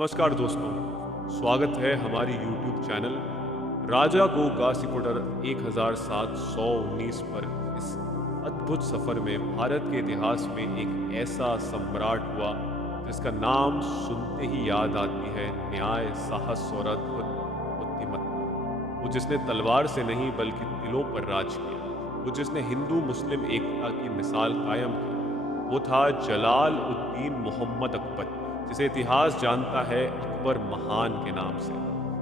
नमस्कार दोस्तों, स्वागत है हमारी YouTube चैनल राजा को गासिकोडर 1719 पर। इस अद्भुत सफर में भारत के इतिहास में एक ऐसा सम्राट हुआ जिसका नाम सुनते ही याद आती है न्याय, साहस और अद्भुत बुद्धिमत्ता। वो जिसने तलवार से नहीं बल्कि दिलों पर राज किया, वो जिसने हिंदू मुस्लिम एकता की मिसाल कायम की, वो था जलाल उद्दीन मोहम्मद अकबर, जिसे इतिहास जानता है अकबर महान के नाम से।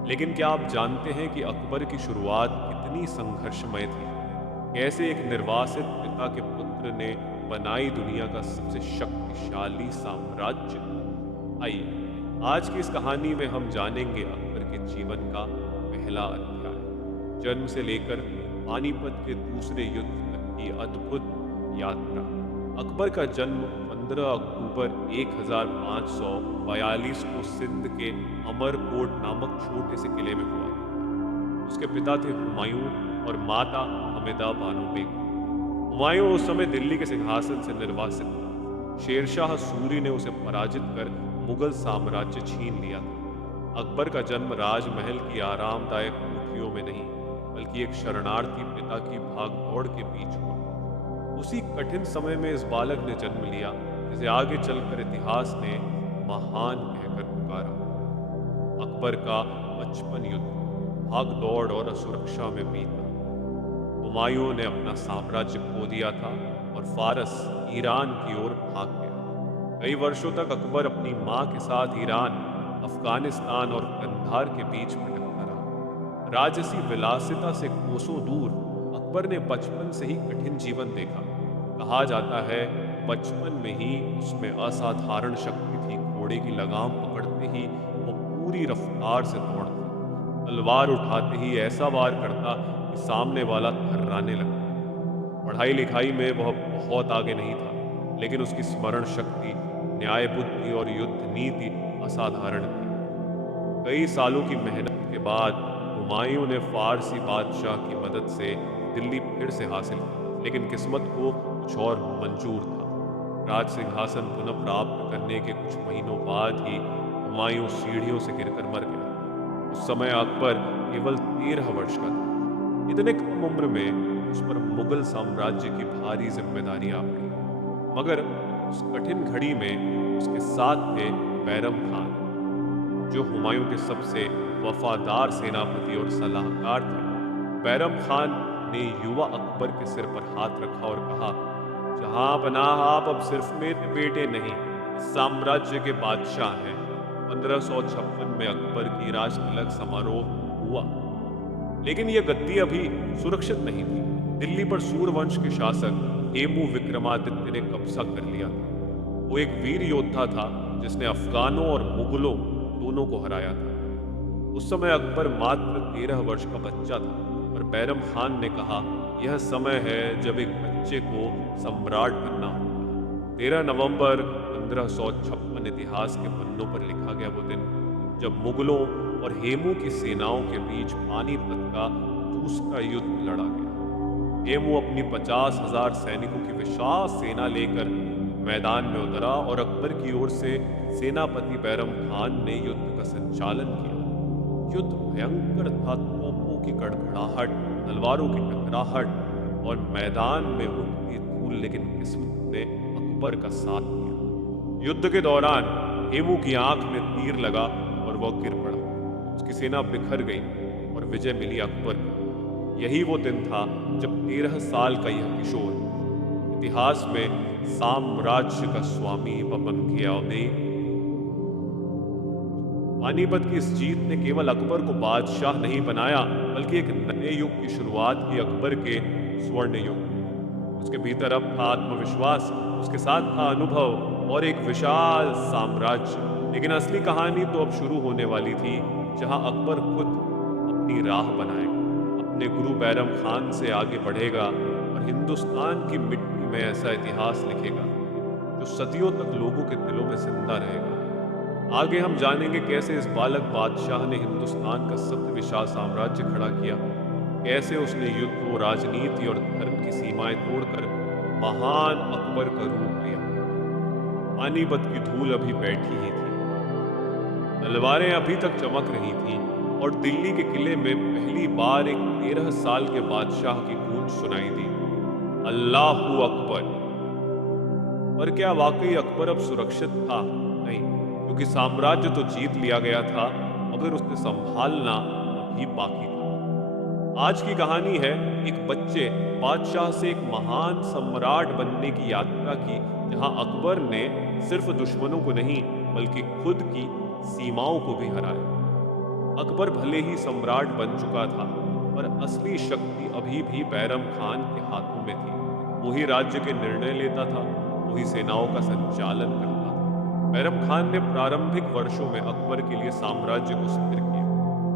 लेकिन क्या आप जानते हैं कि अकबर की शुरुआत कितनी संघर्षमय थी? कैसे एक निर्वासित पिता के पुत्र ने बनाई दुनिया का सबसे शक्तिशाली साम्राज्य? आइए आज की इस कहानी में हम जानेंगे अकबर के जीवन का पहला अध्याय, जन्म से लेकर पानीपत के दूसरे युद्ध तक की अद्भुत यात्रा। अकबर का जन्म 15 अक्टूबर 1542 को सिंध के अमरकोट नामक छोटे से किले में हुआ। उसके पिता थे हुमायूं और माता हमिदा बानो बेगम। हुमायूं उस समय दिल्ली के सिंहासन से निर्वासित था। शेरशाह सूरी ने उसे पराजित कर मुगल साम्राज्य छीन लिया था। अकबर का जन्म राजमहल की आरामदायक कोठरियों में नहीं, बल्कि एक शरणार्थी पिता की भागदौड़ के बीच हुआ। उसी कठिन समय में इस बालक ने जन्म लिया जिसे आगे चलकर इतिहास ने महान कहकर पुकारा। अकबर का बचपन युद्ध, भागदौड़ और असुरक्षा में बीता। हुमायूं ने अपना साम्राज्य खो दिया था और फारस, ईरान की ओर भाग गया। कई वर्षों तक अकबर अपनी मां के साथ ईरान, अफगानिस्तान और कंधार के बीच भटकता रहा। राजसी विलासिता से कोसों दूर अकबर ने बचपन से ही कठिन जीवन देखा। कहा जाता है बचपन में ही उसमें असाधारण शक्ति थी। घोड़े की लगाम पकड़ते ही वो पूरी रफ्तार से दौड़ता, तलवार उठाते ही ऐसा वार करता कि सामने वाला थर्राने लगता। पढ़ाई लिखाई में वह बहुत आगे नहीं था, लेकिन उसकी स्मरण शक्ति, न्याय बुद्धि और युद्ध नीति असाधारण थी। कई सालों की मेहनत के बाद हुमायूं ने फारसी बादशाह की मदद से दिल्ली फिर से हासिल की, लेकिन किस्मत को कुछ और मंजूर था। राज सिंहासन पुनः प्राप्त करने के कुछ महीनों बाद ही हुमायूं सीढ़ियों से गिरकर मर गया। उस समय अकबर केवल 13 वर्ष का था। इतने कम उम्र में उस पर मुगल साम्राज्य की भारी जिम्मेदारी आ पड़ी। मगर उस कठिन घड़ी में उसके साथ थे बैरम खान, जो हुमायूं के सबसे वफादार सेनापति और सलाहकार थे। बैरम खान ने युवा अकबर के सिर पर हाथ रखा और कहा, जहां पनाह आप अब सिर्फ मेरे बेटे नहीं, इस साम्राज्य के बादशाह हैं। 1556 में अकबर की राजतिलक समारोह हुआ, लेकिन यह गद्दी अभी सुरक्षित नहीं थी। दिल्ली पर सूरवंश के शासक हेमू विक्रमादित्य ने कब्जा कर लिया था। वो एक वीर योद्धा था जिसने अफगानों और मुगलों दोनों को हराया था। उस समय अकबर मात्र 13 वर्ष का बच्चा था और बैरम खान ने कहा, यह समय है जब एक बच्चे को सम्राट बनना होगा। 13 नवंबर 1556 इतिहास के पन्नों पर लिखा गया वो दिन, जब मुगलों और हेमू की सेनाओं के बीच पानीपत का दूसरा युद्ध लड़ा गया। हेमू अपनी 50,000 सैनिकों की विशाल सेना लेकर मैदान में उतरा और अकबर की ओर से सेनापति बैरम खान ने युद्ध का संचालन किया। युद्ध भयंकर था। तोपों की गड़गड़ाहट, तलवारों की टकराहट और मैदान में उड़ती धूल, लेकिन किस्मत ने अकबर का साथ दिया। युद्ध के दौरान हेमू की आंख में तीर लगा और वह गिर पड़ा। उसकी सेना बिखर गई और विजय मिली अकबर को। यही वो दिन था जब 13 साल का यह किशोर इतिहास में साम्राज्य का स्वामी बन गया। पानीपत की इस जीत ने केवल अकबर को बादशाह नहीं बनाया, बल्कि एक नए युग की शुरुआत की, अकबर के स्वर्ण युग। उसके भीतर अब था आत्मविश्वास, उसके साथ था अनुभव और एक विशाल साम्राज्य। लेकिन असली कहानी तो अब शुरू होने वाली थी, जहां अकबर खुद अपनी राह बनाएगा, अपने गुरु बैरम खान से आगे बढ़ेगा और हिंदुस्तान की मिट्टी में ऐसा इतिहास लिखेगा जो सदियों तक लोगों के दिलों में जिंदा रहेगा। आगे हम जानेंगे कैसे इस बालक बादशाह ने हिंदुस्तान का सबसे विशाल साम्राज्य खड़ा किया, कैसे उसने युद्ध, राजनीति और धर्म की सीमाएं तोड़कर महान अकबर का रूप लिया। पानीपत की धूल अभी बैठी ही थी। तलवारें अभी तक चमक रही थीं और दिल्ली के किले में पहली बार एक 13 साल के बादशाह की गूंज सुनाई दी, अल्लाहू अकबर। पर क्या वाकई अकबर अब सुरक्षित था? नहीं, क्योंकि साम्राज्य तो जीत लिया गया था, मगर उसे संभालना अभी बाकी था। आज की कहानी है एक बच्चे बादशाह से एक महान सम्राट बनने की यात्रा की, जहां अकबर ने सिर्फ दुश्मनों को नहीं बल्कि खुद की सीमाओं को भी हराया। अकबर भले ही सम्राट बन चुका था, पर असली शक्ति अभी भी बैरम खान के हाथों में थी। वही राज्य के निर्णय लेता था, वही सेनाओं का संचालन करता था। बैरम खान ने प्रारंभिक वर्षों में अकबर के लिए साम्राज्य को स्थिर किया।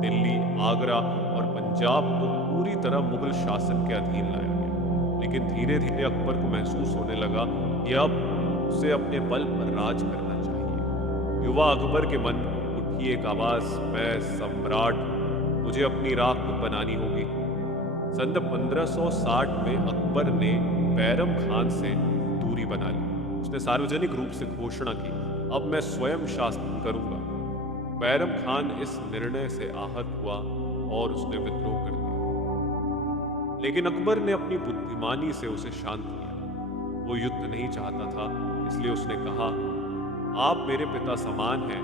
दिल्ली, आगरा और पंजाब को पूरी तरह मुगल शासन के अधीन लाया गया। लेकिन धीरे धीरे अकबर को महसूस होने लगा कि अब उसे अपने बल पर राज करना चाहिए। युवा अकबर के मन में उठी एक आवाज, मैं सम्राट हूं, मुझे अपनी राह खुद बनानी होगी। सन 1560 में अकबर ने बैरम खान से दूरी बना ली। उसने सार्वजनिक रूप से घोषणा की, अब मैं स्वयं शासन करूंगा। बैरम खान इस निर्णय से आहत हुआ और उसने विद्रोह कर दिया। लेकिन अकबर ने अपनी बुद्धिमानी से उसे शांत किया। वो युद्ध नहीं चाहता था, इसलिए उसने कहा, आप मेरे पिता समान हैं,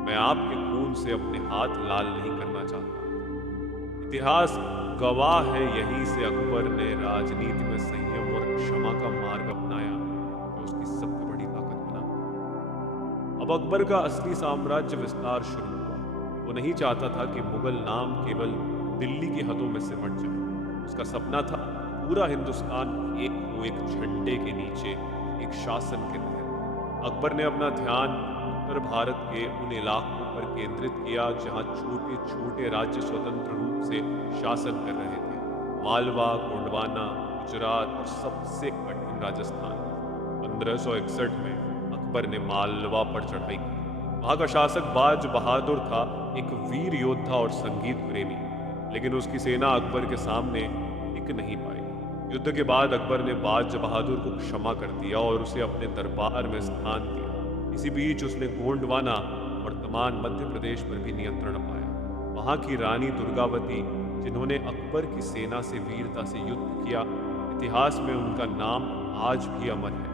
मैं आपके खून से अपने हाथ लाल नहीं करना चाहता। इतिहास गवाह है, यहीं से अकबर ने राजनीति में संयम और क्षमा का मार्ग अपनाया, जो उसकी सबसे बड़ी ताकत बना। अब अकबर का असली साम्राज्य विस्तार शुरू हुआ। वो नहीं चाहता था कि मुगल नाम केवल दिल्ली की हदों में सिमट जाए। उसका सपना था पूरा हिंदुस्तान एक हो, एक झंडे के नीचे, एक शासन के तहत। अकबर ने अपना ध्यान उत्तर भारत के उन इलाकों पर केंद्रित किया जहां छोटे छोटे राज्य स्वतंत्र रूप से शासन कर रहे थे। मालवा, गोंडवाना, गुजरात और सबसे कठिन राजस्थान। 1561 में अकबर ने मालवा पर चढ़ाई की। वहां का शासक बाज बहादुर था, एक वीर योद्धा और संगीत प्रेमी, लेकिन उसकी सेना अकबर के सामने टिक नहीं पाई। युद्ध के बाद अकबर ने बाज बहादुर को क्षमा कर दिया और उसे अपने दरबार में स्थान दिया। इसी बीच उसने गोंडवाना, वर्तमान मध्य प्रदेश पर भी नियंत्रण पाया। वहां की रानी दुर्गावती, जिन्होंने अकबर की सेना से वीरता से युद्ध किया, इतिहास में उनका नाम आज भी अमर है।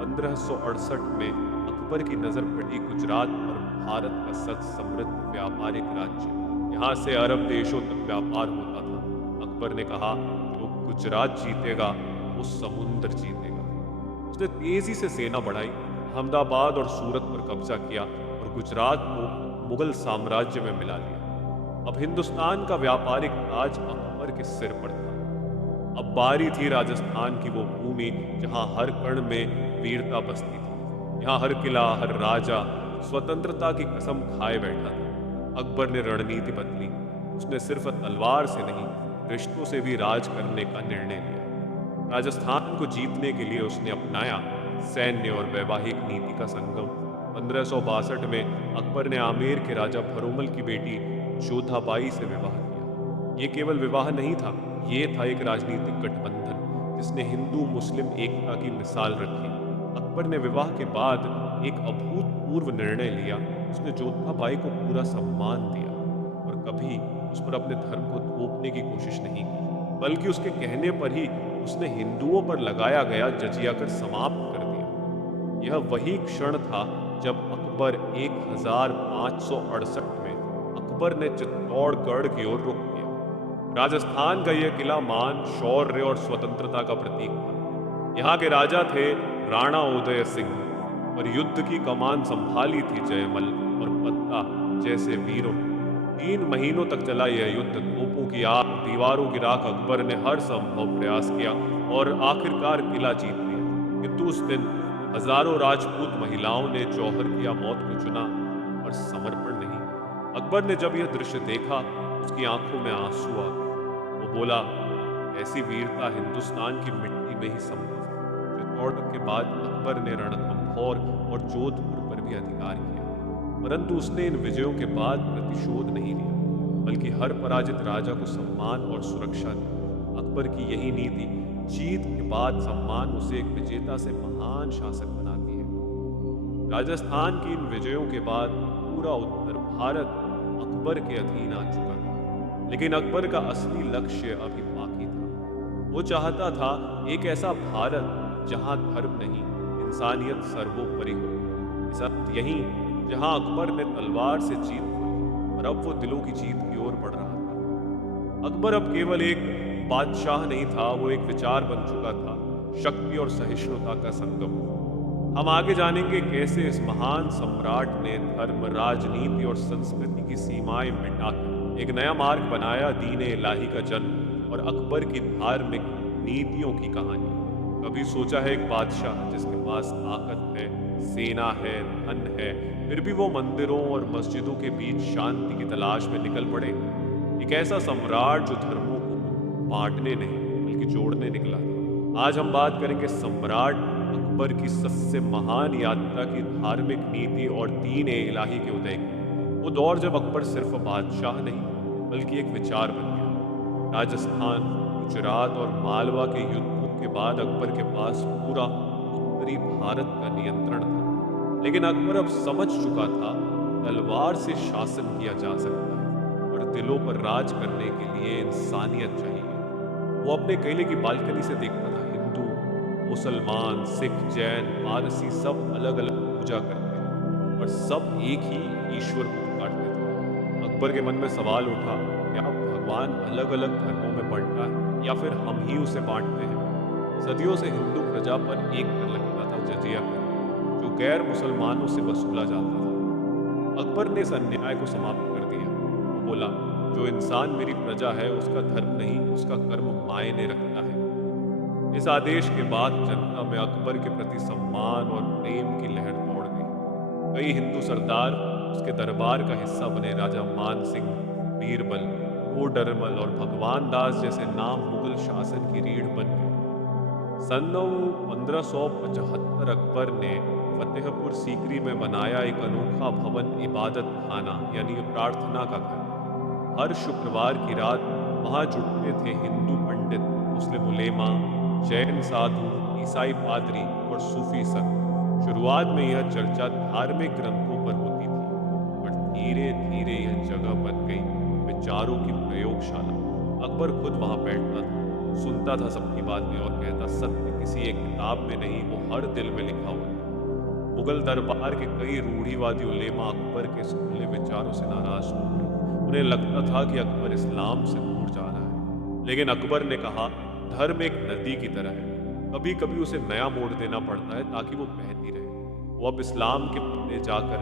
1568 में अकबर की नजर पड़ी गुजरात पर, भारत का सबसे समृद्ध व्यापारिक राज्य। यहाँ से अरब देशों तक व्यापार होता था। अकबर ने कहा, जो गुजरात जीतेगा वो समुद्र जीतेगा। उसने तेजी से सेना बढ़ाई, अहमदाबाद और सूरत पर कब्जा किया और गुजरात को मुगल साम्राज्य में मिला लिया। अब हिंदुस्तान का व्यापारिक ताज अकबर के सिर पर था। अब बारी थी राजस्थान की, वो भूमि जहां हर कण में वीरता बसती थी। यहाँ हर किला, हर राजा स्वतंत्रता की कसम खाए बैठा था। अकबर ने रणनीति बदली। उसने सिर्फ तलवार से नहीं, रिश्तों से भी राज करने का निर्णय लिया। राजस्थान को जीतने के लिए उसने अपनाया सैन्य और वैवाहिक नीति का संगम। 1562 में अकबर ने आमेर के राजा भरोमल की बेटी जोधाबाई से विवाह किया। ये केवल विवाह नहीं था, ये था एक राजनीतिक गठबंधन जिसने हिंदू मुस्लिम एकता की मिसाल रखी। अकबर ने विवाह के बाद एक अभूतपूर्व निर्णय लिया। उसने जोधाबाई को पूरा सम्मान दिया और कभी उस पर अपने धर्म को थोपने की कोशिश नहीं की, बल्कि उसके कहने पर ही उसने हिंदुओं पर लगाया गया जजिया कर समाप्त कर दिया। यह वही क्षण था जब अकबर 1568 में अकबर ने चित्तौड़गढ़ की ओर रुख किया। राजस्थान का यह किला मान, शौर्य और स्वतंत्रता का प्रतीक था। यहाँ के राजा थे राणा उदय सिंह और युद्ध की कमान संभाली थी जयमल और पत्ता जैसे वीरों ने। 3 महीनों तक चला यह युद्ध। तोपों की आग, दीवारों गिराकर अकबर ने हर संभव प्रयास किया और आखिरकार किला जीत लिया। किंतु उस दिन हजारों राजपूत महिलाओं ने जौहर किया मौत को चुना और समर्पण नहीं। अकबर ने जब यह दृश्य देखा, उसकी आंखों में आंसू आ गए। वो बोला, ऐसी वीरता हिंदुस्तान की मिट्टी में ही संभव है। चित्तौड़ के बाद अकबर ने रणथंभौर और जोधपुर पर भी अधिकार किया, परंतु उसने इन विजयों के बाद प्रतिशोध नहीं लिया, बल्कि हर पराजित राजा को सम्मान और सुरक्षा दी। अकबर की यही नीति, जीत के बाद सम्मान, उसे एक विजेता से महान शासक बनाती है। राजस्थान की इन विजयों के बाद पूरा उत्तर भारत अकबर के अधीन आ चुका था। लेकिन अकबर का असली लक्ष्य अभी बाकी था। वो चाहता था एक ऐसा भारत जहां धर्म नहीं, इंसानियत सर्वोपरि हो। इस अर्थ यहीं जहां अकबर ने तलवार से जीत पाई और अब वो दिलों की जीत की ओर बढ़ रहा था। अकबर अब केवल एक बादशाह नहीं था, वो एक विचार बन चुका था, शक्ति और सहिष्णुता का संगम। हम आगे जानेंगे कैसे इस महान सम्राट ने धर्म, राजनीति और संस्कृति की सीमाएं मिटाकर एक नया मार्ग बनाया, दीन इलाही का जन्म और अकबर की धार्मिक नीतियों की कहानी। कभी सोचा है एक बादशाह जिसके पास ताकत है, सेना है, धन है, फिर भी वो मंदिरों और मस्जिदों के बीच शांति की तलाश में निकल पड़े? एक ऐसा सम्राट जो धर्मों को बांटने नहीं बल्कि जोड़ने निकला था। आज हम बात करेंगे सम्राट अकबर की सबसे महान यात्रा की, धार्मिक नीति और दीन ए इलाही के उदय की। वो दौर जब अकबर सिर्फ बादशाह नहीं बल्कि एक विचार बन गया। राजस्थान, गुजरात और मालवा के युद्धों के बाद अकबर के पास पूरा उत्तरी भारत का नियंत्रण था। लेकिन अकबर अब समझ चुका था तलवार से शासन किया जा सकता है और दिलों पर राज करने के लिए इंसानियत चाहिए। वो अपने किले की बालकनी से देखता था हिंदू, मुसलमान, सिख, जैन, पारसी सब अलग अलग पूजा करते हैं और सब एक ही ईश्वर को पुकारते थे। अकबर के मन में सवाल उठा, क्या भगवान अलग अलग धर्मों में बंटता है या फिर हम ही उसे बांटते हैं? सदियों से हिंदू प्रजा पर एक कर लगता था, जजिया कर, जो गैर मुसलमानों से वसूला जाता था। अकबर ने इस अन्याय को समाप्त कर दिया। वो बोला, जो इंसान मेरी प्रजा है उसका धर्म नहीं, उसका कर्म मायने रखता है। इस आदेश के बाद जनता में अकबर के प्रति सम्मान और प्रेम की लहर दौड़ गई। कई हिंदू सरदार उसके दरबार का हिस्सा बने। राजा मान सिंह, बीरबल, कोडरमल और भगवान दास जैसे नाम मुगल शासन की रीढ़ बन गए। सन 1575 अकबर ने फतेहपुर सीकरी में बनाया एक अनोखा भवन, इबादत खाना यानी प्रार्थना का घर। हर शुक्रवार की रात वहां जुटते थे हिंदू पंडित, मुस्लिम उलेमा, जैन साधु, ईसाई पादरी और सूफी संत। शुरुआत में यह चर्चा धार्मिक ग्रंथों पर होती थी, पर धीरे धीरे यह जगह बन गई विचारों की प्रयोगशाला। अकबर खुद वहां बैठता था, सुनता था सबकी बातें और कहता, सत्य किसी एक किताब में नहीं, वो हर दिल में लिखा हुआ है। मुगल दरबार के कई रूढ़िवादी उलेमा अकबर के इस खुले विचारों से नाराज हो गए। उन्हें लगता था कि अकबर इस्लाम से दूर जा रहा है। लेकिन अकबर ने कहा, धर्म एक नदी की तरह है, कभी कभी उसे नया मोड़ देना पड़ता है ताकि वो बहती रहे। वो अब इस्लाम के पीछे जाकर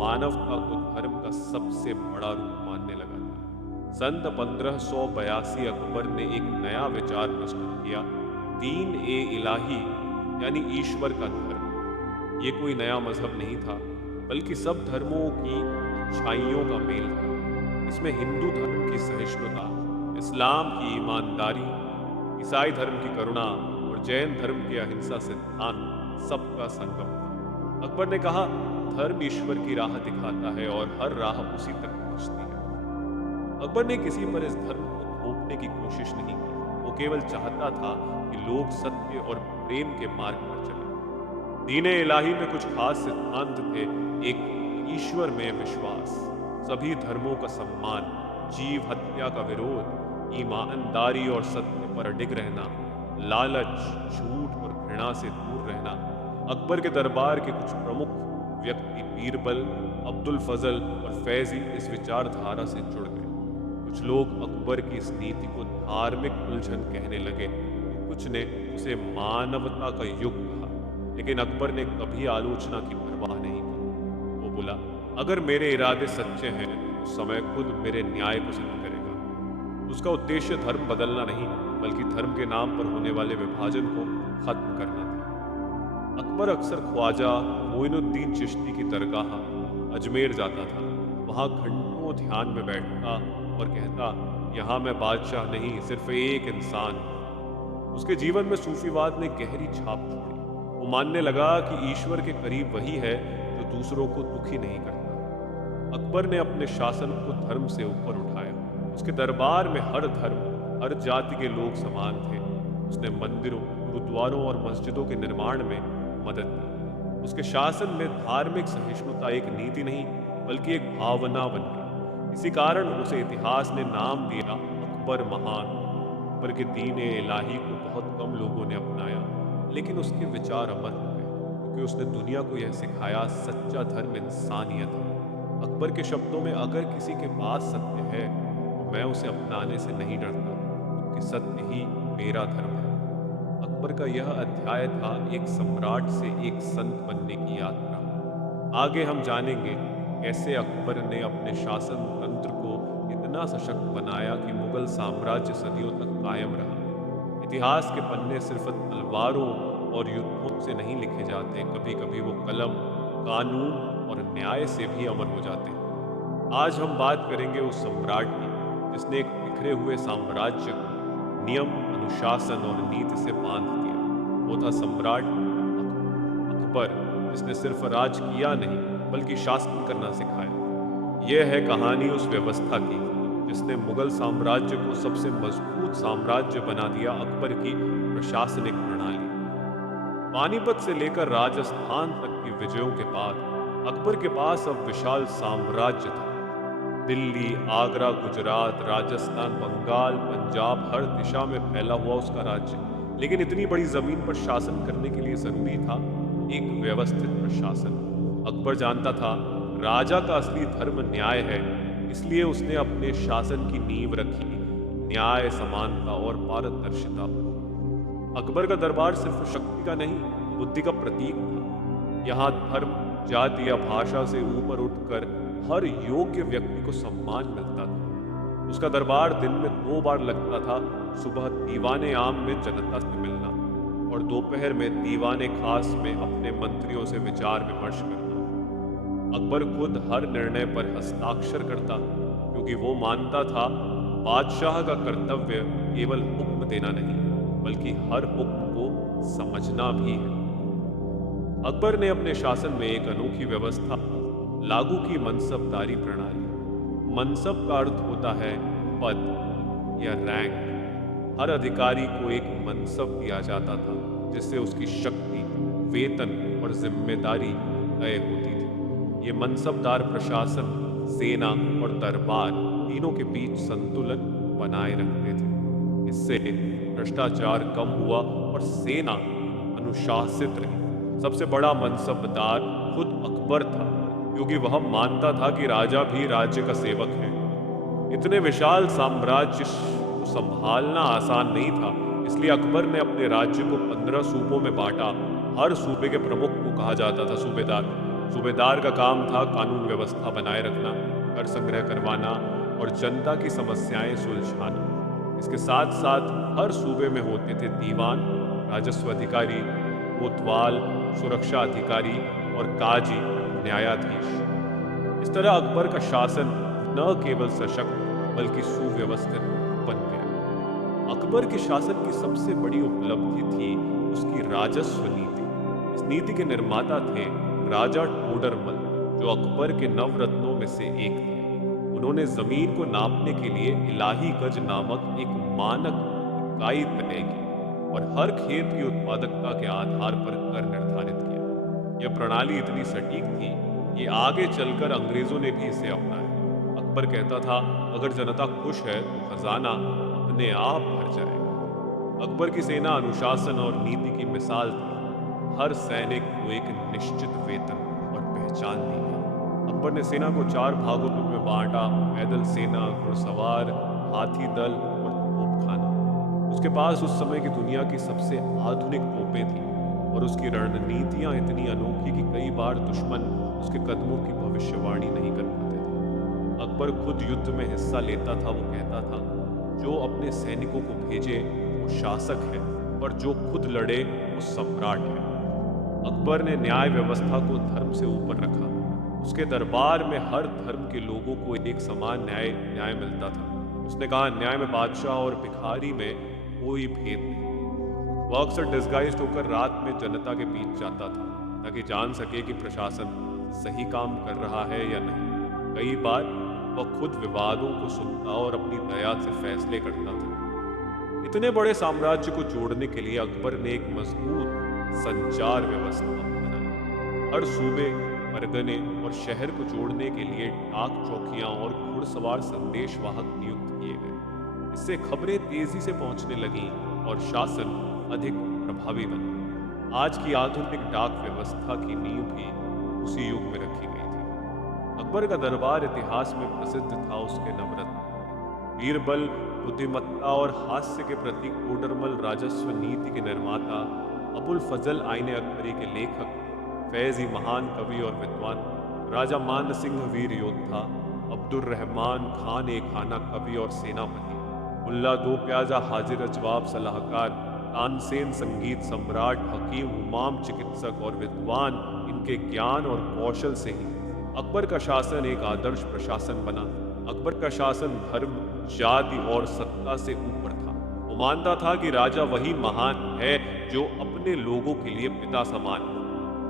मानवता को धर्म का सबसे बड़ा रूप मानने लगा था। सन 1582 अकबर ने एक नया विचार प्रस्तुत किया, दीन ए इलाही यानी ईश्वर का धर्म। ये कोई नया मजहब नहीं था बल्कि सब धर्मों की अच्छाइयों का मेल था। इसमें हिंदू धर्म की सहिष्णुता, इस्लाम की ईमानदारी, ईसाई धर्म की करुणा और जैन धर्म की अहिंसा सिद्धांत सबका संगम था। अकबर ने कहा, धर्म ईश्वर की राह दिखाता है और हर राह उसी तक पहुंचती है। अकबर ने किसी पर इस धर्म को थोपने की कोशिश नहीं की। वो केवल चाहता था कि लोग सत्य और प्रेम के मार्ग पर चलें। दीन इलाही में कुछ खास सिद्धांत थे। एक, ईश्वर में विश्वास, सभी धर्मों का सम्मान, जीव हत्या का विरोध, ईमानदारी और सत्य पर अडिग रहना, लालच, झूठ और घृणा से दूर रहना। अकबर के दरबार के कुछ प्रमुख व्यक्ति बीरबल, अब्दुल फजल और फैजी इस विचारधारा से जुड़ गए। कुछ लोग अकबर की इस नीति को धार्मिक उलझन कहने लगे, कुछ ने उसे मानवता का युग कहा। लेकिन अकबर ने कभी आलोचना की परवाह नहीं की। वो बोला, अगर मेरे इरादे सच्चे हैं तो समय खुद मेरे न्याय को सिद्ध करेगा। उसका उद्देश्य धर्म बदलना नहीं बल्कि धर्म के नाम पर होने वाले विभाजन को खत्म करना था। अकबर अक्सर ख्वाजा मोइनुद्दीन चिश्ती की दरगाह अजमेर जाता था। वहां घंटों ध्यान में बैठता और कहता, यहाँ मैं बादशाह नहीं, सिर्फ एक इंसान हूं। उसके जीवन में सूफीवाद ने गहरी छाप छोड़ी। वो मानने लगा कि ईश्वर के करीब वही है जो दूसरों को दुखी नहीं करता। अकबर ने अपने शासन को धर्म से ऊपर उठाया। उसके दरबार में हर धर्म, हर जाति के लोग समान थे। उसने मंदिरों, गुरुद्वारों और मस्जिदों के निर्माण में मदद की। उसके शासन में धार्मिक सहिष्णुता एक नीति नहीं बल्कि एक भावना बन गई। इसी कारण उसे इतिहास ने नाम दिया अकबर महान। अकबर के दीन इलाही को बहुत कम लोगों ने अपनाया, लेकिन उसके विचार अमर हो गए, क्योंकि उसने दुनिया को यह सिखाया सच्चा धर्म इंसानियत है। अकबर के शब्दों में, अगर किसी के पास सत्य है तो मैं उसे अपनाने से नहीं डरता, क्योंकि सत्य ही मेरा धर्म है। अकबर का यह अध्याय था एक सम्राट से एक संत बनने की यात्रा। आगे हम जानेंगे कैसे अकबर ने अपने शासन तंत्र को इतना सशक्त बनाया कि मुगल साम्राज्य सदियों तक कायम रहा। इतिहास के पन्ने सिर्फ तलवारों और युद्धों से नहीं लिखे जाते, कभी कभी वो कलम, कानून और न्याय से भी अमर हो जाते हैं। आज हम बात करेंगे उस सम्राट की जिसने एक बिखरे हुए साम्राज्य को नियम, अनुशासन और नीति से बांध दिया। वो था सम्राट अकबर, जिसने सिर्फ राज किया नहीं बल्कि शासन करना सिखाया। यह है कहानी उस व्यवस्था की जिसने मुगल साम्राज्य को सबसे मजबूत साम्राज्य बना दिया, अकबर की प्रशासनिक प्रणाली। पानीपत से लेकर राजस्थान तक की विजयों के बाद अकबर के पास अब विशाल साम्राज्य था। दिल्ली, आगरा, गुजरात, राजस्थान, बंगाल, पंजाब, हर दिशा में फैला हुआ उसका राज्य। लेकिन इतनी बड़ी जमीन पर शासन करने के लिए जरूरी था एक व्यवस्थित प्रशासन। अकबर जानता था राजा का असली धर्म न्याय है, इसलिए उसने अपने शासन की नींव रखी न्याय, समानता और पारदर्शिता पर। अकबर का दरबार सिर्फ शक्ति का नहीं, बुद्धि का प्रतीक था। यहाँ धर्म, जाति या भाषा से ऊपर उठकर हर योग्य व्यक्ति को सम्मान मिलता था। उसका दरबार दिन में 2 बार लगता था, सुबह दीवाने आम में जनता से मिलना और दोपहर में दीवाने खास में अपने मंत्रियों से विचार विमर्श करना। अकबर खुद हर निर्णय पर हस्ताक्षर करता, क्योंकि वो मानता था बादशाह का कर्तव्य केवल हुक्म देना नहीं, बल्कि हर हुक्म को समझना भी है। अकबर ने अपने शासन में एक अनोखी व्यवस्था लागू की, मनसबदारी प्रणाली। मनसब का अर्थ होता है पद या रैंक। हर अधिकारी को एक मनसब दिया जाता था, जिससे उसकी शक्ति, वेतन और जिम्मेदारी तय होती थी। ये मनसबदार प्रशासन, सेना और दरबार तीनों के बीच संतुलन बनाए रखते थे। इससे भ्रष्टाचार कम हुआ और सेना अनुशासित रही। सबसे बड़ा मनसबदार खुद अकबर था, क्योंकि वह मानता था कि राजा भी राज्य का सेवक है। इतने विशाल साम्राज्य को संभालना आसान नहीं था, इसलिए अकबर ने अपने राज्य को 15 सूबों में बांटा। हर सूबे के प्रमुख को कहा जाता था सूबेदार। सूबेदार का काम था कानून व्यवस्था बनाए रखना, कर संग्रह करवाना और जनता की समस्याएं सुलझाना। इसके साथ साथ हर सूबे में होते थे दीवान, राजस्व अधिकारी, कोतवाल, सुरक्षा अधिकारी और काजी, न्यायाधीश। इस तरह अकबर का शासन न केवल सशक्त बल्कि सुव्यवस्थित बन गया। अकबर के शासन की सबसे बड़ी उपलब्धि थी उसकी राजस्व नीति। इस नीति के निर्माता थे राजा टोडरमल, जो अकबर के नवरत्नों में से एक थे। उन्होंने जमीन को नापने के लिए इलाही गज नामक एक मानक इकाई तय की और हर खेत की उत्पादकता के आधार पर कर निर्धारित किया। यह प्रणाली इतनी सटीक थी कि आगे चलकर अंग्रेजों ने भी इसे अपनाया। अकबर कहता था, अगर जनता खुश है तो खजाना अपने आप भर जाएगा। अकबर की सेना अनुशासन और नीति की मिसाल थी। हर सैनिक को एक निश्चित वेतन और पहचान दी गई। अकबर ने सेना को 4 भागों में बांटा: पैदल सेना, घुड़सवार, हाथी दल और तोपखाना। उसके पास उस समय की दुनिया की सबसे आधुनिक तोपें थीं और उसकी रणनीतियां इतनी अनोखी कि कई बार दुश्मन उसके कदमों की भविष्यवाणी नहीं कर पाते थे। अकबर खुद युद्ध में हिस्सा लेता था। वो कहता था, जो अपने सैनिकों को भेजे वो शासक है, और जो खुद लड़े वो सम्राट है। अकबर ने न्याय व्यवस्था को धर्म से ऊपर रखा। उसके दरबार में हर धर्म के लोगों को एक समान न्याय मिलता था। उसने कहा, न्याय में बादशाह और भिखारी में कोई भेद नहीं। वह अक्सर डिस्गाइज्ड होकर रात में जनता के बीच जाता था, ताकि जान सके कि प्रशासन सही काम कर रहा है या नहीं। कई बार वह खुद विवादों को सुनता और अपनी दया से फैसले करता था। इतने बड़े साम्राज्य को जोड़ने के लिए अकबर ने एक मजबूत संचार व्यवस्था बनाई। हर सूबे परगने और शहर को जोड़ने के लिए डाक चौकियां और घुड़सवार संदेशवाहक नियुक्त किए गए। इससे खबरें तेजी से पहुंचने लगीं और शासन अधिक प्रभावी बना। आज की आधुनिक डाक व्यवस्था की नींव भी उसी युग में रखी गई थी। अकबर का दरबार इतिहास में प्रसिद्ध था उसके नवरत्न बीरबल, बुद्धिमत्ता और हास्य के प्रतीक टोडरमल, राजस्व नीति के निर्माता अबुल फजल आईने अकबरी के लेखक, फैजी महान कवि और विद्वान, राजा मान सिंह वीर योद्धा, अब्दुल रहमान खान एक खाना कवि और सेनापति, मुल्ला दो प्याजा हाजिर जवाब सलाहकार, तानसेन संगीत सम्राट, हकीम हुमाम चिकित्सक और विद्वान, इनके ज्ञान और कौशल से ही अकबर का शासन एक आदर्श प्रशासन बना। अकबर का शासन धर्म, जाति और सत्ता से ऊपर था। वो मानता था कि राजा वही महान है जो अपने लोगों के लिए पिता समान है।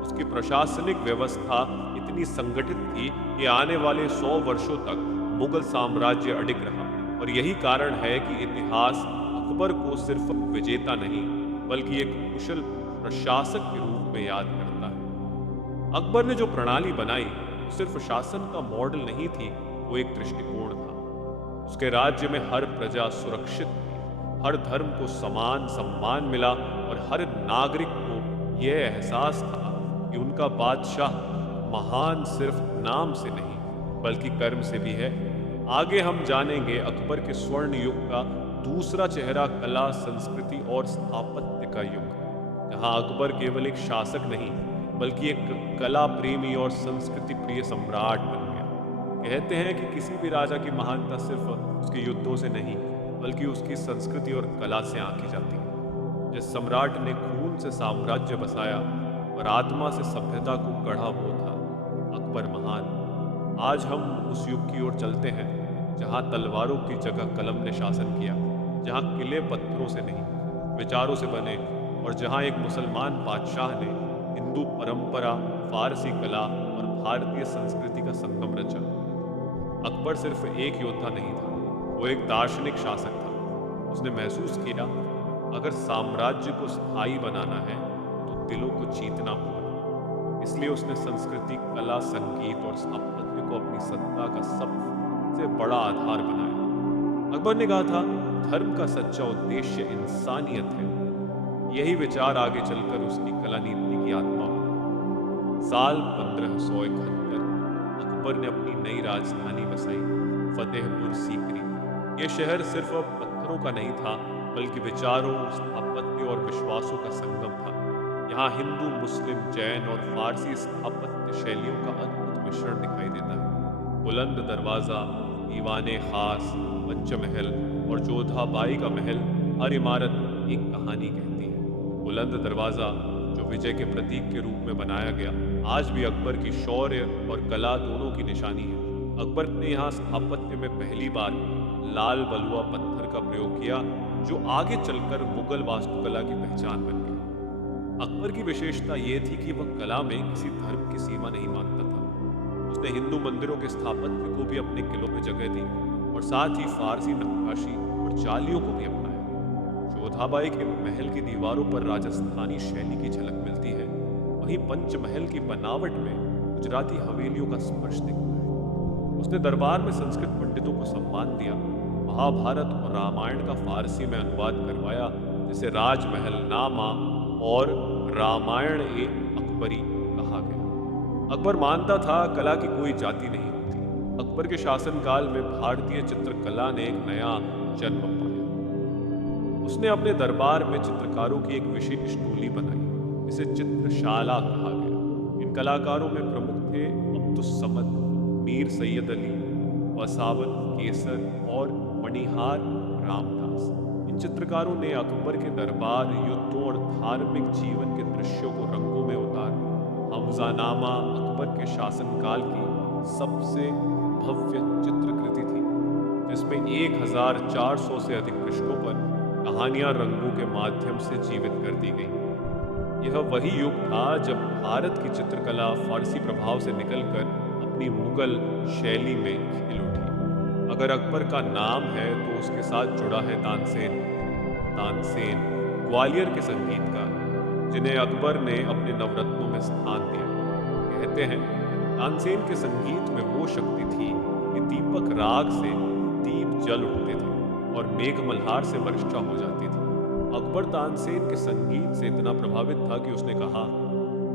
उसकी प्रशासनिक व्यवस्था इतनी संगठित थी कि आने वाले 100 वर्षों तक मुगल साम्राज्य अडिग रहा और यही कारण है कि इतिहास अकबर को सिर्फ विजेता नहीं बल्कि एक कुशल प्रशासक के रूप में याद करता है। अकबर ने जो प्रणाली बनाई वो सिर्फ शासन का मॉडल नहीं थी, वो एक दृष्टिकोण था। उसके राज्य में हर प्रजा सुरक्षित थी, हर धर्म को समान सम्मान मिला और हर नागरिक को यह एहसास था कि उनका बादशाह महान सिर्फ नाम से नहीं बल्कि कर्म से भी है। आगे हम जानेंगे अकबर के स्वर्ण युग का दूसरा चेहरा कला, संस्कृति और स्थापत्य का युग, जहां अकबर केवल एक शासक नहीं बल्कि एक कला प्रेमी और संस्कृति प्रिय सम्राट बन गया। कहते हैं कि किसी भी राजा की महानता सिर्फ उसके युद्धों से नहीं बल्कि उसकी संस्कृति और कला से आंकी जाती है। जिस सम्राट ने खून से साम्राज्य बसाया और आत्मा से सभ्यता को गढ़ा वो था अकबर महान। आज हम उस युग की ओर चलते हैं जहां तलवारों की जगह कलम ने शासन किया, जहां किले पत्थरों से नहीं विचारों से बने और जहां एक मुसलमान बादशाह ने हिंदू परंपरा, फारसी कला और भारतीय संस्कृति का संगम रचा। अकबर सिर्फ एक योद्धा नहीं था, वो एक दार्शनिक शासक था। उसने महसूस किया अगर साम्राज्य को स्थायी बनाना है तो दिलों को जीतना होगा। इसलिए उसने संस्कृति, कला, संगीत और स्थापत्य को अपनी सत्ता का सबसे बड़ा आधार बनाया। अकबर ने कहा था धर्म का सच्चा उद्देश्य इंसानियत है। यही विचार आगे चलकर उसकी कला नीति की आत्मा बना। साल 1571 अकबर ने अपनी नई राजधानी बसाई, फतेहपुर सीकरी। ये शहर सिर्फ पत्थरों का नहीं था बल्कि विचारों, स्थापत्य और विश्वासों का संगम था। यहाँ हिंदू, मुस्लिम, जैन और फारसी स्थापत्य शैलियों का अद्भुत मिश्रण दिखाई देता है। बुलंद दरवाजा, दीवाने खास, पंचमहल और जोधाबाई का महल, हर इमारत एक कहानी कहती है। बुलंद दरवाजा जो विजय के प्रतीक के रूप में बनाया गया, आज भी अकबर की शौर्य और कला दोनों की निशानी है। अकबर ने यहाँ स्थापत्य में पहली बार लाल बलुआ पत्थर का प्रयोग किया जो आगे चलकर मुगल वास्तुकला की पहचान बन गई। अकबर की विशेषता ये थी कि वह कला में किसी धर्म की सीमा नहीं मानता था। उसने हिंदू मंदिरों के स्थापत्य को भी अपने किलों में जगह दी और साथ ही फारसी नक्काशी और जालियों को भी अपनाया। जोधाबाई के महल की दीवारों पर राजस्थानी शैली की झलक मिलती है, वहीं पंचमहल की बनावट में गुजराती हवेलियों का स्पर्श दिखता है। उसने दरबार में संस्कृत पंडितों को सम्मान दिया, महाभारत और रामायण का फारसी में अनुवाद करवाया, जिसे राजमहल नामा और रामायण ए अकबरी कहा गया। अकबर मानता था कला की कोई जाति नहीं होती। अकबर के शासनकाल में भारतीय चित्रकला ने एक नया जन्म पाया। उसने अपने दरबार में चित्रकारों की एक विशेष टोली बनाई जिसे चित्रशाला कहा गया। इन कलाकारों में प्रमुख थे अब्दुस समद, मीर सैयद अली, वसावन, केसर और मणिहार रामदास। इन चित्रकारों ने अकबर के दरबार, युद्धों और धार्मिक जीवन के दृश्यों को रंगों में उतारा। हमजानामा अकबर के शासनकाल की सबसे भव्य चित्रकृति थी, जिसमें 1400 से अधिक पृष्ठों पर कहानियां रंगों के माध्यम से जीवित कर दी गई। यह वही युग था जब भारत की चित्रकला फारसी प्रभाव से निकलकर अपनी मुगल शैली में खिल उठी। अगर अकबर का नाम है तो उसके साथ जुड़ा है तानसेन। तानसेन ग्वालियर के संगीतकार, जिन्हें अकबर ने अपने नवरत्नों में स्थान दिया। कहते हैं तानसेन के संगीत में वो शक्ति थी कि दीपक राग से दीप जल उठते थे और मेघ मल्हार से वर्षा हो जाती थी। अकबर तानसेन के संगीत से इतना प्रभावित था कि उसने कहा,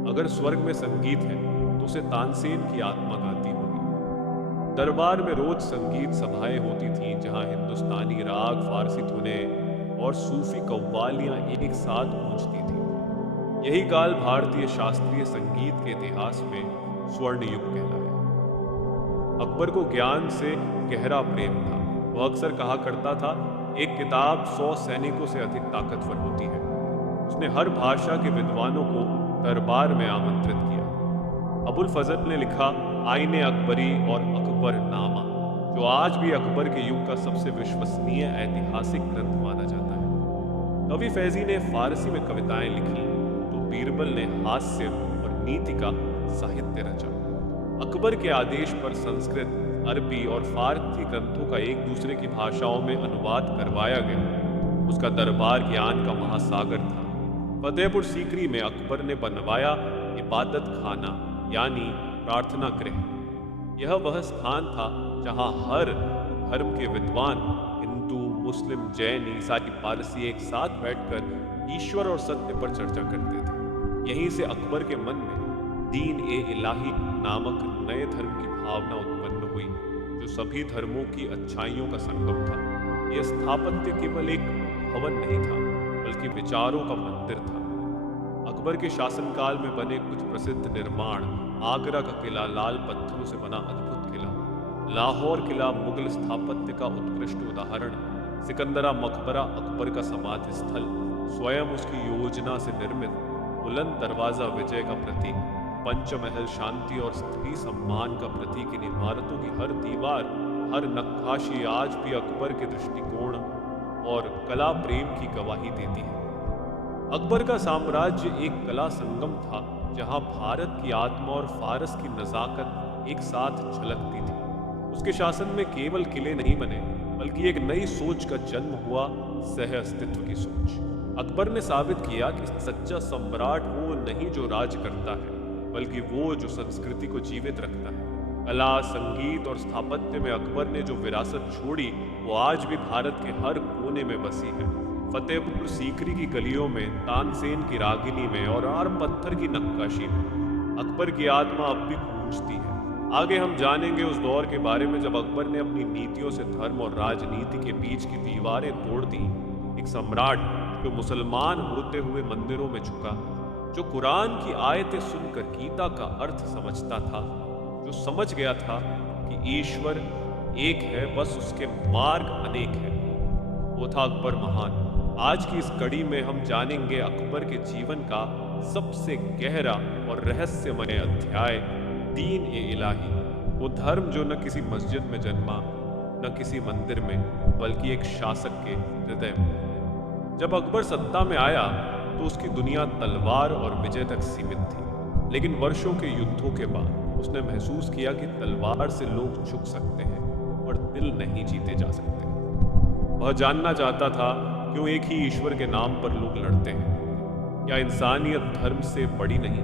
अगर स्वर्ग में संगीत है तो उसे तानसेन की आत्मा गाती होगी। दरबार में रोज संगीत सभाएं होती थीं जहां हिंदुस्तानी राग, फारसी धुनें और सूफी कव्वालियां एक साथ गूंजती थीं। यही काल भारतीय शास्त्रीय संगीत के इतिहास में स्वर्ण युग कहलाया। अकबर को ज्ञान से गहरा प्रेम था। वह अक्सर कहा करता था, एक किताब 100 सैनिकों से अधिक ताकतवर होती है। उसने हर भाषा के विद्वानों को दरबार में आमंत्रित किया। अबुल फजल ने लिखा आईने अकबरी और अकबरनामा, जो आज भी अकबर के युग का सबसे विश्वसनीय ऐतिहासिक ग्रंथ माना जाता है। कवि फैजी ने फारसी में कविताएं लिखी तो बीरबल ने हास्य और नीति का साहित्य रचा। अकबर के आदेश पर संस्कृत, अरबी और फारसी ग्रंथों का एक दूसरे की भाषाओं में अनुवाद करवाया गया। उसका दरबार ज्ञान का महासागर था। फतेहपुर सीकरी में अकबर ने बनवाया इबादत खाना यानी प्रार्थना गृह। यह वह स्थान था जहां हर धर्म के विद्वान, हिंदू, मुस्लिम, जैन, ईसाई, पारसी एक साथ बैठकर ईश्वर और सत्य पर चर्चा करते थे। यहीं से अकबर के मन में दीन ए इलाही नामक नए धर्म की भावना उत्पन्न हुई, जो सभी धर्मों की अच्छाइयों का संगम था। यह स्थापत्य केवल एक भवन नहीं था, बल्कि विचारों का मंदिर था। अकबर के शासनकाल में बने कुछ प्रसिद्ध निर्माण, आगरा का किला लाल पत्थरों से बना अद्भुत किला, लाहौर किला मुगल स्थापत्य का उत्कृष्ट उदाहरण, सिकंदरा मकबरा अकबर का समाधि स्थल, स्वयं उसकी योजना से निर्मित बुलंद दरवाजा विजय का प्रतीक, पंचमहल शांति और स्त्री सम्मान का प्रतीक। इन इमारतों की हर दीवार, हर नक्काशी आज भी अकबर के दृष्टिकोण और कला प्रेम की गवाही देती है। अकबर का साम्राज्य एक कला संगम था जहां भारत की आत्मा और फारस की नजाकत एक साथ झलकती थी। उसके शासन में केवल किले नहीं बने, बल्कि एक नई सोच का जन्म हुआ, सह अस्तित्व की सोच। अकबर ने साबित किया कि सच्चा सम्राट वो नहीं जो राज करता है, बल्कि वो जो संस्कृति को जीवित रखता है। कला, संगीत और स्थापत्य में अकबर ने जो विरासत छोड़ी, वो आज भी भारत के हर कोने में बसी है। फतेहपुर सीकरी की गलियों में, तानसेन की रागिनी में और आर पत्थर की नक्काशी में अकबर की आत्मा अब भी गूंजती है। आगे हम जानेंगे उस दौर के बारे में जब अकबर ने अपनी नीतियों से धर्म और राजनीति के बीच की दीवारें तोड़ दी। एक सम्राट जो मुसलमान होते हुए मंदिरों में झुका, जो कुरान की आयतें सुनकर गीता का अर्थ समझता था, जो समझ गया था कि ईश्वर एक है, बस उसके मार्ग अनेक है, वो था अकबर महान। आज की इस कड़ी में हम जानेंगे अकबर के जीवन का सबसे गहरा और रहस्यमय अध्याय, दीन ए इलाही, वो धर्म जो न किसी मस्जिद में जन्मा, न किसी मंदिर में, बल्कि एक शासक के हृदय में। जब अकबर सत्ता में आया तो उसकी दुनिया तलवार और विजय तक सीमित थी, लेकिन वर्षों के युद्धों के बाद उसने महसूस किया कि तलवार से लोग झुक सकते हैं और दिल नहीं जीते जा सकते। वह जानना चाहता था क्यों एक ही ईश्वर के नाम पर लोग लड़ते हैं। क्या इंसानियत धर्म से बड़ी नहीं?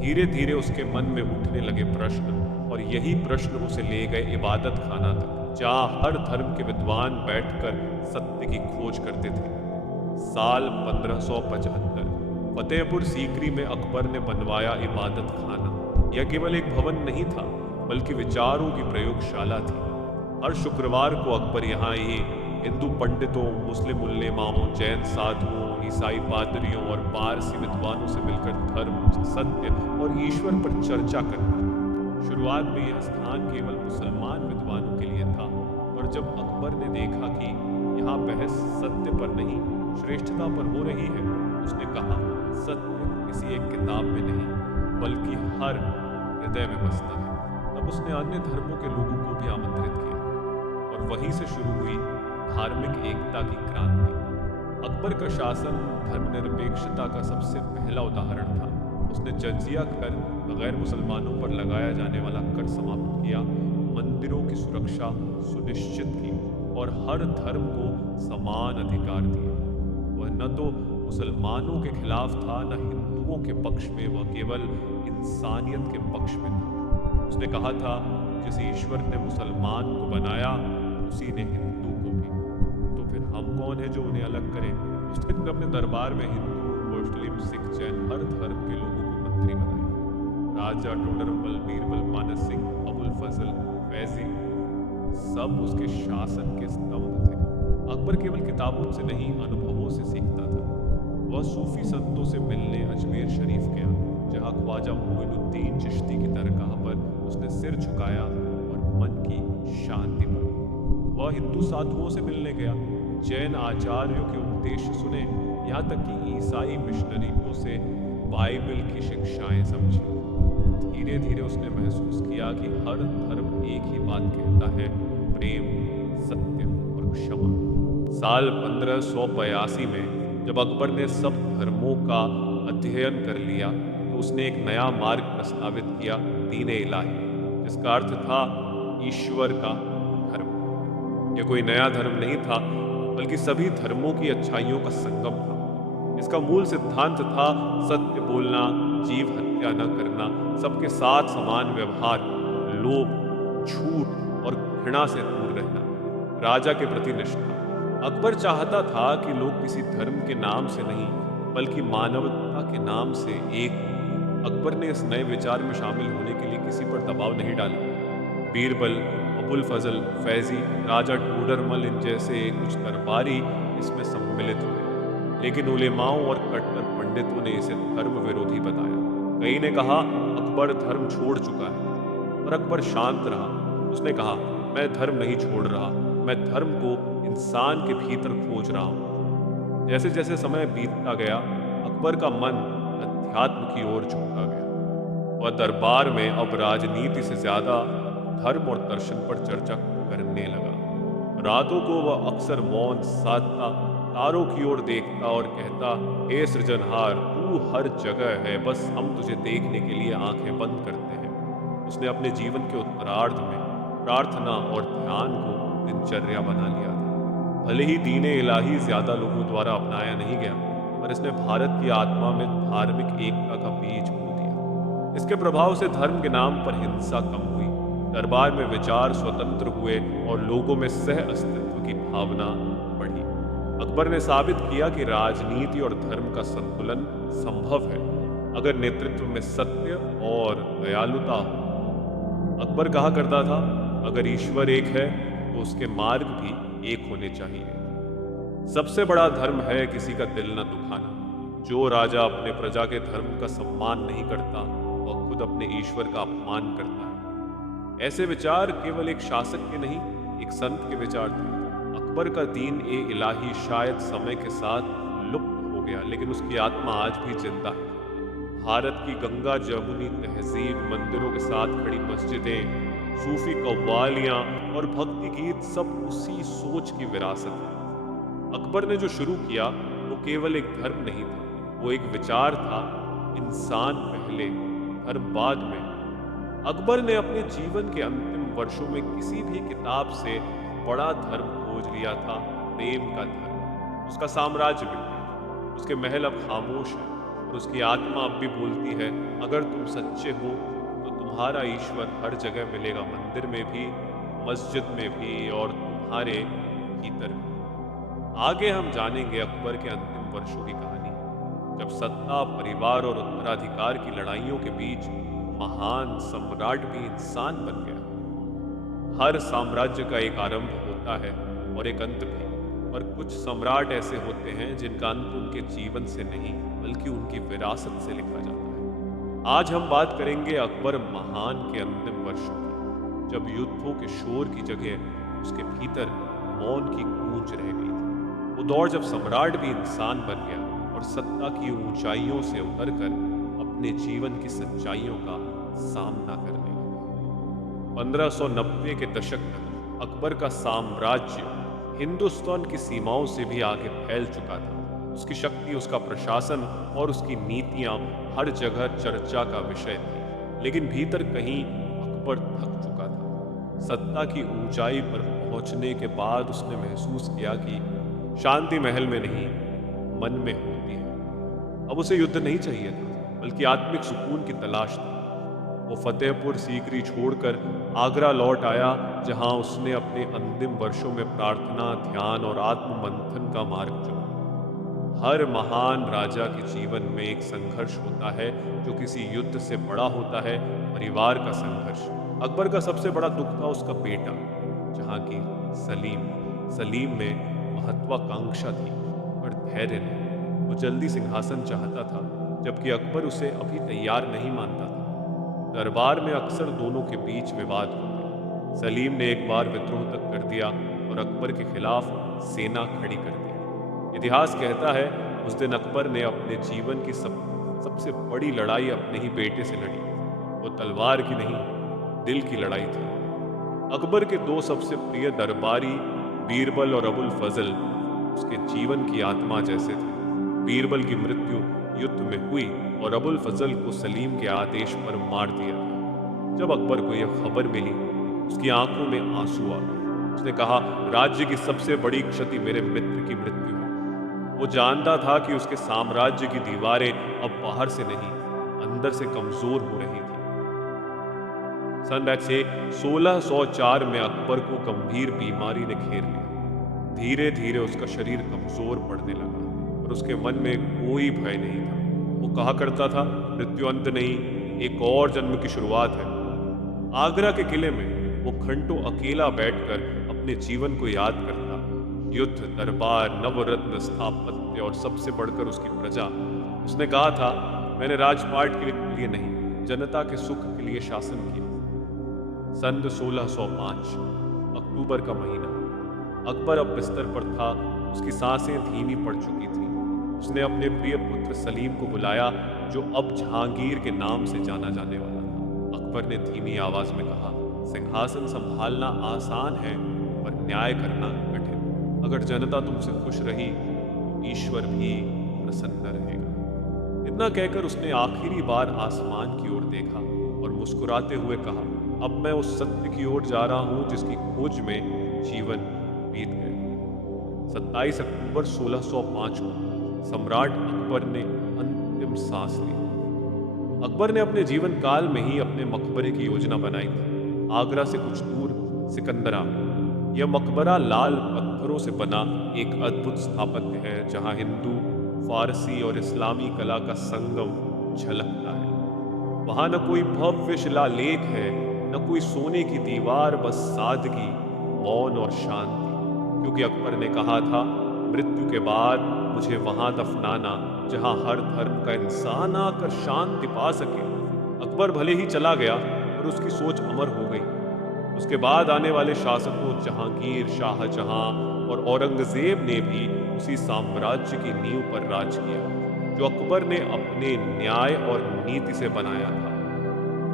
धीरे धीरे उसके मन में उठने लगे प्रश्न, और यही प्रश्न उसे ले गए इबादत खाना तक, जहां हर धर्म के विद्वान बैठकर सत्य की खोज करते थे। साल 1575 फतेहपुर सीकरी में अकबर ने बनवाया इबादत खाना। यह केवल एक भवन नहीं था, बल्कि विचारों की प्रयोगशाला थी। हर शुक्रवार को अकबर यहाँ ही हिंदू पंडितों, मुस्लिम उल्लेमाओं, जैन साधुओं, ईसाई पादरियों और पारसी विद्वानों से मिलकर धर्म, सत्य और ईश्वर पर चर्चा करता। शुरुआत में यह स्थान केवल मुसलमान विद्वानों के लिए था, पर जब अकबर ने देखा कि यहाँ बहस सत्य पर नहीं, श्रेष्ठता पर हो रही है, उसने कहा, सत्य किसी एक किताब में नहीं, बल्कि हर हृदय में बसता है। तब उसने अन्य धर्मों के लोगों को भी आमंत्रित किया, और वहीं से शुरू हुई धार्मिक एकता की क्रांति। अकबर का शासन धर्मनिरपेक्षता का सबसे पहला उदाहरण था। उसने जजिया कर, गैर मुसलमानों पर लगाया जाने वाला कर समाप्त किया, मंदिरों की सुरक्षा सुनिश्चित की और हर धर्म को समान अधिकार दिए। वह न तो मुसलमानों के खिलाफ था, न हिंदुओं के पक्ष में, वह केवल इंसानियत के पक्ष में था। उसने कहा था, जिस ईश्वर ने मुसलमान को बनाया उसी ने हिंदू को भी, तो फिर हम कौन है जो उन्हें अलग करें। उसने फिर अपने दरबार में हिंदू, मुस्लिम, सिख, जैन हर धर्म के लोगों को मंत्री बनाया। राजा टोडरमल, बीरबल, मानस सिंह, अबुल फजल, फैजी सब उसके शासन के स्तंभ थे। अकबर केवल किताबों से नहीं, अनुभवों से सीखता था। वह सूफी संतों से मिलने अजमेर शरीफ गया, जहाँ ख्वाजा मोइनुद्दीन चिश्ती की दरगाह पर उसने सिर झुकाया और मन की शांति पाई। वह हिंदू साधुओं से मिलने गया, जैन आचार्यों के उपदेश सुने, यहाँ तक कि ईसाई मिशनरियों से बाइबल की शिक्षाएं समझी। धीरे धीरे उसने महसूस किया कि हर धर्म एक ही बात कहता है, प्रेम, सत्य और क्षमा। साल 1582 में जब अकबर ने सब धर्मों का अध्ययन कर लिया, तो उसने एक नया मार्ग प्रस्तावित किया, दीन इलाही, जिसका अर्थ था ईश्वर का धर्म। यह कोई नया धर्म नहीं था, बल्कि सभी धर्मों की अच्छाइयों का संगम था। इसका मूल सिद्धांत था सत्य बोलना, जीव हत्या न करना, सबके साथ समान व्यवहार, लोभ, झूठ और घृणा से दूर रहना, राजा के प्रति निष्ठा। अकबर चाहता था कि लोग किसी धर्म के नाम से नहीं, बल्कि मानवता के नाम से एक हों। अकबर ने इस नए विचार में शामिल होने के लिए किसी पर दबाव नहीं डाला। बीरबल, अबुल फजल, फैजी, राजा टोडरमल इन जैसे कुछ दरबारी इसमें सम्मिलित हुए, लेकिन उलेमाओं और कट्टर पंडितों ने इसे धर्म विरोधी बताया। कई ने कहा अकबर धर्म छोड़ चुका है, और अकबर शांत रहा। उसने कहा, मैं धर्म नहीं छोड़ रहा, मैं धर्म को इंसान के भीतर खोज रहा हूँ। जैसे जैसे समय बीतता गया, अकबर का मन अध्यात्म की ओर झुकता गया। वह दरबार में अब राजनीति से ज्यादा धर्म और दर्शन पर चर्चा करने लगा। रातों को वह अक्सर मौन साधता, तारों की ओर देखता और कहता, हे सृजनहार, तू हर जगह है, बस हम तुझे देखने के लिए आंखें बंद करते हैं। उसने अपने जीवन के उत्तरार्ध में प्रार्थना और ध्यान को दिनचर्या बना लिया था। भले ही दीन इलाही ज्यादा लोगों द्वारा अपनाया नहीं गया, पर इसने भारत की आत्मा में धार्मिक एकता का बीज बो दिया। इसके प्रभाव से धर्म के नाम पर हिंसा कम हुई, दरबार में विचार स्वतंत्र हुए और लोगों में सह अस्तित्व की भावना बढ़ी। अकबर ने साबित किया कि राजनीति और धर्म का संतुलन संभव है, अगर नेतृत्व में सत्य और दयालुता हो। अकबर कहा करता था, अगर ईश्वर एक है तो उसके मार्ग भी एक होने चाहिए। सबसे बड़ा धर्म है किसी का दिल न दुखाना। जो राजा अपने प्रजा के धर्म का सम्मान नहीं करता, वह खुद अपने ईश्वर का अपमान करता है। ऐसे विचार केवल एक शासक के नहीं, एक संत के विचार थे। अकबर का दीन ए इलाही शायद समय के साथ लुप्त हो गया, लेकिन उसकी आत्मा आज भी जिंदा है। भारत की गंगा जमुनी तहजीब, मंदिरों के साथ खड़ी मस्जिदें, सूफी कव्वालियां और भक्ति गीत सब उसी सोच की विरासत है। अकबर ने जो शुरू किया वो केवल एक धर्म नहीं था, वो एक विचार था, इंसान पहले, धर्म बाद में। अकबर ने अपने जीवन के अंतिम वर्षों में किसी भी किताब से बड़ा धर्म खोज लिया था, प्रेम का धर्म। उसका साम्राज्य बिखरा, उसके महल अब खामोश है, और उसकी आत्मा अब भी बोलती है, अगर तुम सच्चे हो तो तुम्हारा ईश्वर हर जगह मिलेगा, मंदिर में भी, मस्जिद में भी और तुम्हारे भीतर भी। आगे हम जानेंगे अकबर के अंतिम वर्षों की कहानी, जब सत्ता, परिवार और उत्तराधिकार की लड़ाइयों के बीच महान सम्राट भी इंसान बन गया। हर साम्राज्य का एक आरंभ होता है और एक अंत भी, और कुछ सम्राट ऐसे होते हैं जिनका अंत उनके जीवन से नहीं, बल्कि उनकी विरासत से लिखा जाता है। आज हम बात करेंगे अकबर महान के अंतिम वर्षों की, जब युद्धों के शोर की जगह उसके भीतर मौन की गूंज रह गई थी। वो दौर जब सम्राट भी इंसान बन गया और सत्ता की ऊंचाइयों से उतरकर अपने जीवन की सच्चाइयों का सामना करने लगा। 1590 के दशक तक अकबर का साम्राज्य हिंदुस्तान की सीमाओं से भी आगे फैल चुका था। उसकी शक्ति, उसका प्रशासन और उसकी नीतियां हर जगह चर्चा का विषय थी। लेकिन भीतर कहीं अकबर थक चुका था। सत्ता की ऊंचाई पर पहुंचने के बाद उसने महसूस किया कि शांति महल में नहीं, मन में होती है। अब उसे युद्ध नहीं चाहिए था, बल्कि आत्मिक सुकून की तलाश थी। वो फतेहपुर सीकरी छोड़कर आगरा लौट आया, जहां उसने अपने अंतिम वर्षों में प्रार्थना, ध्यान और आत्म मंथन का मार्ग चुना। हर महान राजा के जीवन में एक संघर्ष होता है जो किसी युद्ध से बड़ा होता है, परिवार का संघर्ष। अकबर का सबसे बड़ा दुख था उसका बेटा जहांगीर, सलीम। सलीम में महत्वाकांक्षा थी पर धैर्य नहीं। वो जल्दी सिंहासन चाहता था, जबकि अकबर उसे अभी तैयार नहीं मानता था। दरबार में अक्सर दोनों के बीच विवाद होते। सलीम ने एक बार विद्रोह तक कर दिया और अकबर के खिलाफ सेना खड़ी कर दी। इतिहास कहता है उस दिन अकबर ने अपने जीवन की सबसे बड़ी लड़ाई अपने ही बेटे से लड़ी। वो तलवार की नहीं, दिल की लड़ाई थी। अकबर के दो सबसे प्रिय दरबारी बीरबल और अबुल फजल उसके जीवन की आत्मा जैसे थे। बीरबल की मृत्यु युद्ध में हुई और अबुल फजल को सलीम के आदेश पर मार दिया गया। जब अकबर को यह खबर मिली, उसकी आंखों में आंसू आ गए। उसने कहा, राज्य की सबसे बड़ी क्षति मेरे मित्र की मृत्यु है। वो जानता था कि उसके साम्राज्य की दीवारें अब बाहर से नहीं, अंदर से कमजोर हो रही थी। सन 1604 में अकबर को गंभीर बीमारी ने घेर लिया। धीरे धीरे उसका शरीर कमजोर पड़ने लगा और उसके मन में कोई भय नहीं था। वो कहा करता था, मृत्यु अंत नहीं, एक और जन्म की शुरुआत है। आगरा के किले में वो घंटों अकेला बैठकर अपने जीवन को याद करता। युद्ध, दरबार, नवरत्न स्थापत्य और सबसे बढ़कर उसकी प्रजा। उसने कहा था, मैंने राजपाट के लिए नहीं, जनता के सुख के लिए शासन किया। सन 1605 अक्टूबर का महीना। अकबर अब बिस्तर पर था, उसकी सांसें धीमी पड़ चुकी थी। उसने अपने प्रिय पुत्र सलीम को बुलाया, जो अब जहांगीर के नाम से जाना जाने वाला था। अकबर ने धीमी आवाज में कहा, सिंहासन संभालना आसान है पर न्याय करना कठिन। अगर जनता तुमसे खुश रही, ईश्वर भी प्रसन्न रहेगा। इतना कहकर उसने आखिरी बार आसमान की ओर देखा और मुस्कुराते हुए कहा, अब मैं उस सत्य की ओर जा रहा हूं जिसकी खोज में जीवन बीत गए। 27 अक्टूबर 1605 को सम्राट अकबर ने अंतिम सांस ली। अकबर ने अपने जीवन काल में ही अपने मकबरे की योजना बनाई थी। आगरा से कुछ दूर सिकंदरा में यह मकबरा लाल पत्थरों से बना एक अद्भुत स्थापत्य है, जहां हिंदू, फारसी और इस्लामी कला का संगम झलकता है। वहां न कोई भव्य शिलालेख है, न कोई सोने की दीवार, बस सादगी, मौन और शांति। क्योंकि अकबर ने कहा था, मृत्यु के बाद मुझे वहां दफनाना जहां हर धर्म का इंसान आकर शांति पा सके। अकबर भले ही चला गया पर उसकी सोच अमर हो गई। उसके बाद आने वाले शासकों जहांगीर, शाहजहां और औरंगजेब ने भी उसी साम्राज्य की नींव पर राज किया, जो अकबर ने अपने न्याय और नीति से बनाया था।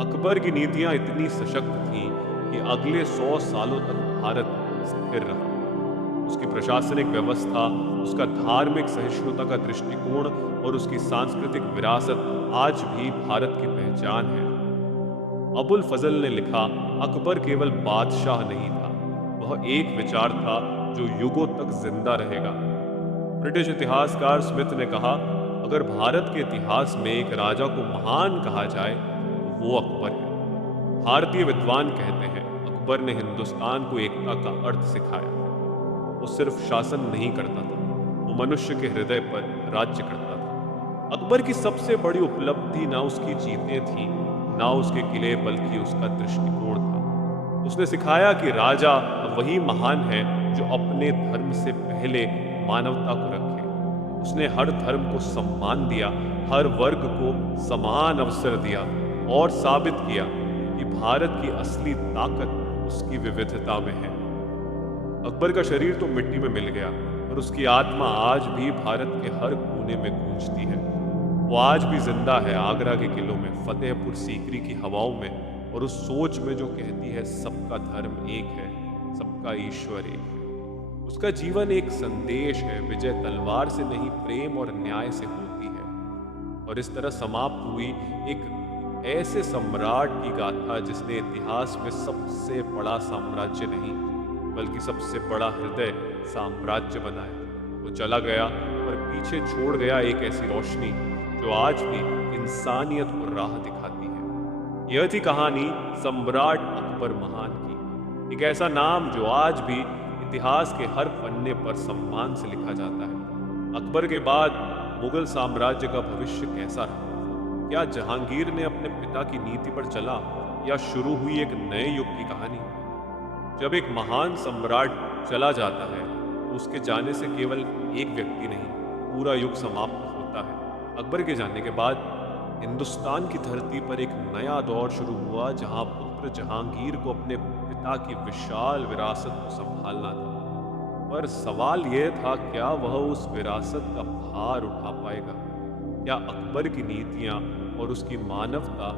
अकबर की नीतियां इतनी सशक्त थीं कि अगले 100 सालों तक भारत स्थिर रहा। उसकी प्रशासनिक व्यवस्था, उसका धार्मिक सहिष्णुता का दृष्टिकोण और उसकी सांस्कृतिक विरासत आज भी भारत की पहचान है। अबुल फजल ने लिखा, अकबर केवल बादशाह नहीं था, वह एक विचार था जो युगों तक जिंदा रहेगा। ब्रिटिश इतिहासकार स्मिथ ने कहा, अगर भारत के इतिहास में एक राजा को महान कहा जाए तो वो अकबर है। भारतीय विद्वान कहते हैं, अकबर ने हिंदुस्तान को एकता का अर्थ सिखाया। वो सिर्फ शासन नहीं करता था, वो मनुष्य के हृदय पर राज्य करता था। अकबर की सबसे बड़ी उपलब्धि ना उसकी जीतें थी, ना उसके किले, बल्कि उसका दृष्टिकोण था। उसने सिखाया कि राजा वही महान है जो अपने धर्म से पहले मानवता को रखे। उसने हर धर्म को सम्मान दिया, हर वर्ग को समान अवसर दिया और साबित किया कि भारत की असली ताकत उसकी विविधता में है। अकबर का शरीर तो मिट्टी में मिल गया, पर उसकी आत्मा आज भी भारत के हर कोने में गूंजती है। वो आज भी जिंदा है, आगरा के किलों में, फतेहपुर सीकरी की हवाओं में और उस सोच में जो कहती है सबका धर्म एक है, सबका ईश्वर एक है। उसका जीवन एक संदेश है, विजय तलवार से नहीं, प्रेम और न्याय से होती है। और इस तरह समाप्त हुई एक ऐसे सम्राट की गाथा जिसने इतिहास में सबसे बड़ा साम्राज्य नहीं बल्कि सबसे बड़ा हृदय साम्राज्य बनाया। वो चला गया और पीछे छोड़ गया एक ऐसी रोशनी जो आज भी इंसानियत को राह दिखाती है। यह थी कहानी सम्राट अकबर महान की। एक ऐसा नाम जो आज भी इतिहास के हर पन्ने पर सम्मान से लिखा जाता है। अकबर के बाद मुगल साम्राज्य का भविष्य कैसा रहा? क्या जहांगीर ने अपने पिता की नीति पर चला या शुरू हुई एक नए युग की कहानी? जब एक महान सम्राट चला जाता है तो उसके जाने से केवल एक व्यक्ति नहीं, पूरा युग समाप्त होता है। अकबर के जाने के बाद हिंदुस्तान की धरती पर एक नया दौर शुरू हुआ, जहां पुत्र जहांगीर को अपने पिता की विशाल विरासत को संभालना था। पर सवाल यह था, क्या वह उस विरासत का भार उठा पाएगा? क्या अकबर की नीतियां और उसकी मानवता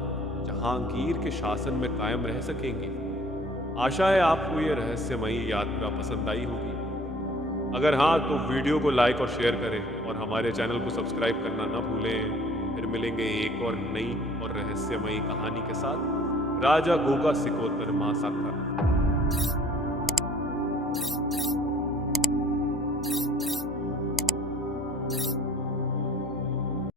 जहांगीर के शासन में कायम रह सकेंगी? आशा है आपको यह रहस्यमयी यात्रा पसंद आई होगी। अगर हाँ, तो वीडियो को लाइक और शेयर करें और हमारे चैनल को सब्सक्राइब करना न भूलें। फिर मिलेंगे एक और नई और रहस्यमयी कहानी के साथ। राजा गोगा सिकोतर मासाका।